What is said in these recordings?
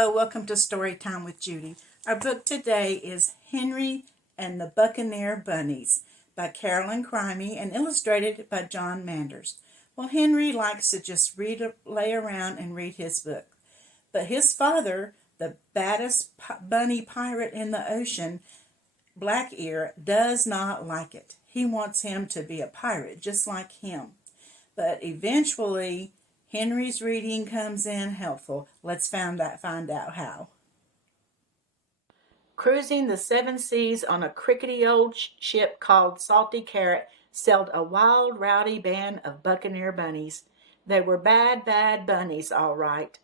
Hello, welcome to Story Time with Judy. Our book today is Henry and the Buccaneer Bunnies by Carolyn Crimey and illustrated by John Manders. Well, Henry likes to just lay around and read his book. But his father, the baddest bunny pirate in the ocean, Black-Ear, does not like it. He wants him to be a pirate, just like him. But eventually, Henry's reading comes in helpful. Let's find out how. Cruising the seven seas on a crickety old ship called Salty Carrot sailed a wild, rowdy band of Buccaneer bunnies. They were bad, bad bunnies, all right.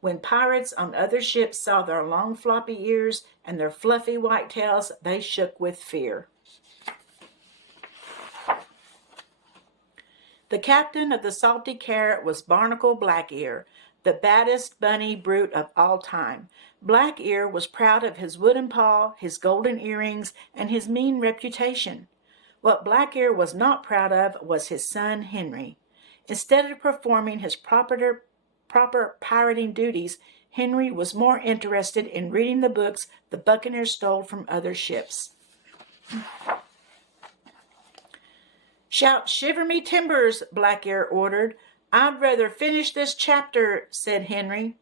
When pirates on other ships saw their long floppy ears and their fluffy white tails, they shook with fear. The captain of the Salty Carrot was Barnacle Black-Ear, the baddest bunny brute of all time. Black-Ear was proud of his wooden paw, his golden earrings, and his mean reputation. What Black-Ear was not proud of was his son Henry. Instead of performing his proper pirating duties, Henry was more interested in reading the books the Buccaneers stole from other ships. "Shout, shiver me timbers," Black-Ear ordered. "I'd rather finish this chapter," said Henry.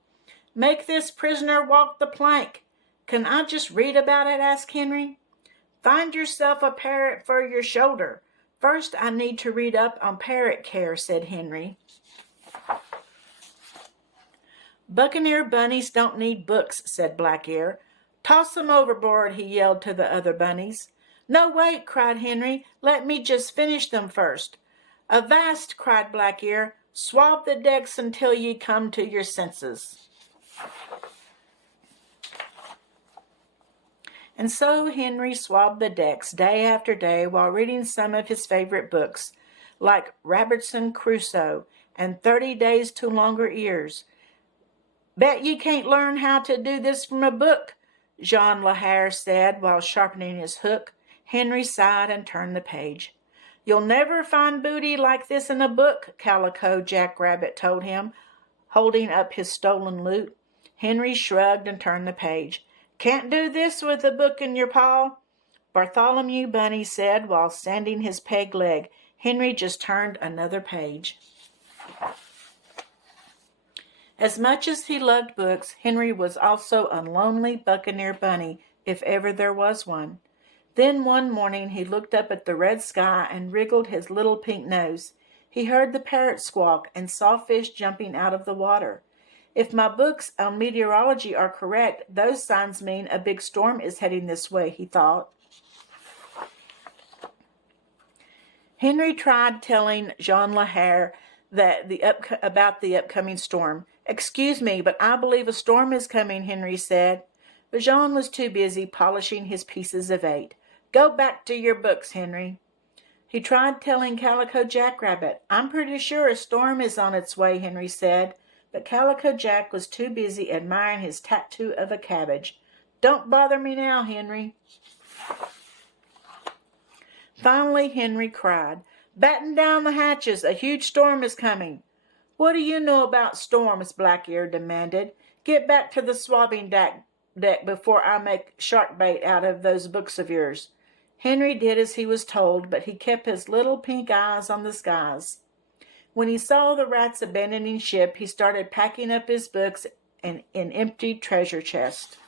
"Make this prisoner walk the plank." "Can I just read about it?" asked Henry. "Find yourself a parrot for your shoulder. First, I need to read up on parrot care," said Henry. "Buccaneer bunnies don't need books," said Black-Ear. "Toss them overboard," he yelled to the other bunnies. "No, wait," cried Henry. "Let me just finish them first." "Avast," cried Black-Ear. "Swab the decks until ye come to your senses." And so Henry swabbed the decks day after day while reading some of his favorite books, like Robinson Crusoe and 30 Days to Longer Ears. "Bet ye can't learn how to do this from a book," Jean Lahare said while sharpening his hook. Henry sighed and turned the page. "You'll never find booty like this in a book," Calico Jack Rabbit told him, holding up his stolen loot. Henry shrugged and turned the page. "Can't do this with a book in your paw," Bartholomew Bunny said while sanding his peg leg. Henry just turned another page. As much as he loved books, Henry was also a lonely Buccaneer bunny, if ever there was one. Then one morning he looked up at the red sky and wriggled his little pink nose. He heard the parrot squawk and saw fish jumping out of the water. If my books on meteorology are correct, those signs mean a big storm is heading this way, he thought. Henry tried telling Jean Lahare about the upcoming storm. "Excuse me, but I believe a storm is coming," Henry said. But Jean was too busy polishing his pieces of 8. "Go back to your books, Henry." He tried telling Calico Jack Rabbit. "I'm pretty sure a storm is on its way," Henry said. But Calico Jack was too busy admiring his tattoo of a cabbage. "Don't bother me now, Henry." Finally, Henry cried, "Batten down the hatches. A huge storm is coming." "What do you know about storms?" Black-Ear demanded. "Get back to the swabbing deck before I make shark bait out of those books of yours." Henry did as he was told, but he kept his little pink eyes on the skies. When he saw the rats abandoning ship, he started packing up his books in an empty treasure chest.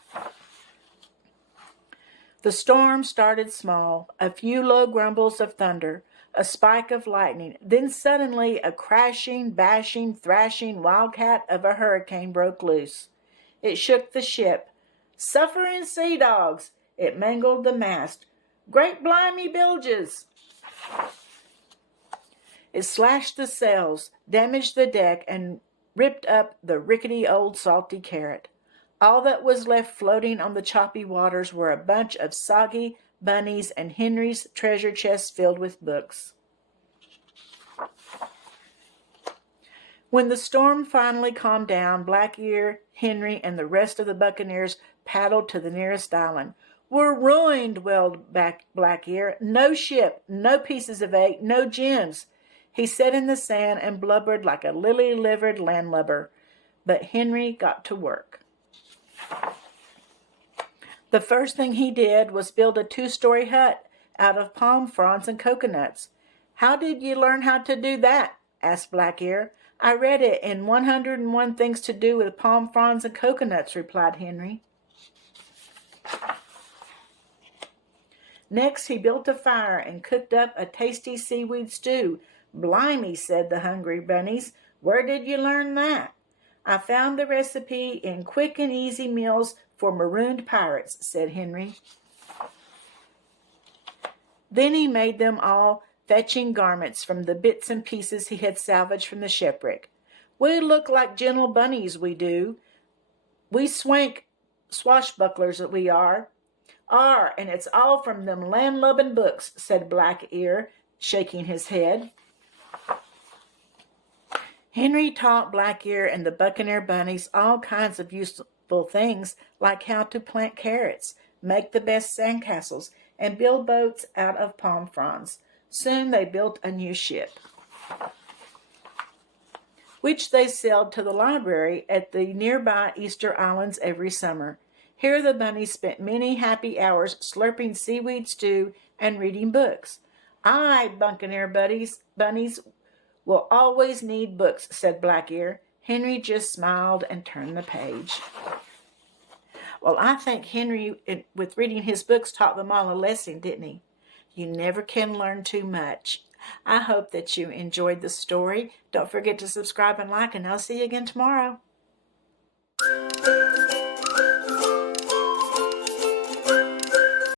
The storm started small, a few low grumbles of thunder, a spike of lightning. Then suddenly a crashing, bashing, thrashing wildcat of a hurricane broke loose. It shook the ship. "Suffering sea dogs!" It mangled the mast. "Great blimey bilges!" It slashed the sails, damaged the deck, and ripped up the rickety old Salty Carrot. All that was left floating on the choppy waters were a bunch of soggy bunnies and Henry's treasure chest filled with books. When the storm finally calmed down, Black-Ear, Henry, and the rest of the Buccaneers paddled to the nearest island. "We're ruined," wailed Black-Ear. "No ship, no pieces of 8, no gems." He sat in the sand and blubbered like a lily-livered landlubber. But Henry got to work. The first thing he did was build a 2-story hut out of palm fronds and coconuts. "How did you learn how to do that?" asked Black Ear. "I read it in 101 Things to Do with Palm Fronds and Coconuts," replied Henry. Next, he built a fire and cooked up a tasty seaweed stew. "Blimey," said the hungry bunnies, "where did you learn that?" "I found the recipe in Quick and Easy Meals for Marooned Pirates," said Henry. Then he made them all fetching garments from the bits and pieces he had salvaged from the shipwreck. "We look like gentle bunnies, we do. We swank swashbucklers that we are." And it's all from them landlubbin' books," said Black Ear, shaking his head. Henry taught Black Ear and the Buccaneer bunnies all kinds of useful things, like how to plant carrots, make the best sandcastles, and build boats out of palm fronds. Soon they built a new ship, which they sailed to the library at the nearby Easter Islands every summer. Here the bunnies spent many happy hours slurping seaweed stew and reading books. "Aye, Buccaneer bunnies will always need books," said Black Ear. Henry just smiled and turned the page. Well, I think Henry, with reading his books, taught them all a lesson, didn't he? You never can learn too much. I hope that you enjoyed the story. Don't forget to subscribe and like, and I'll see you again tomorrow.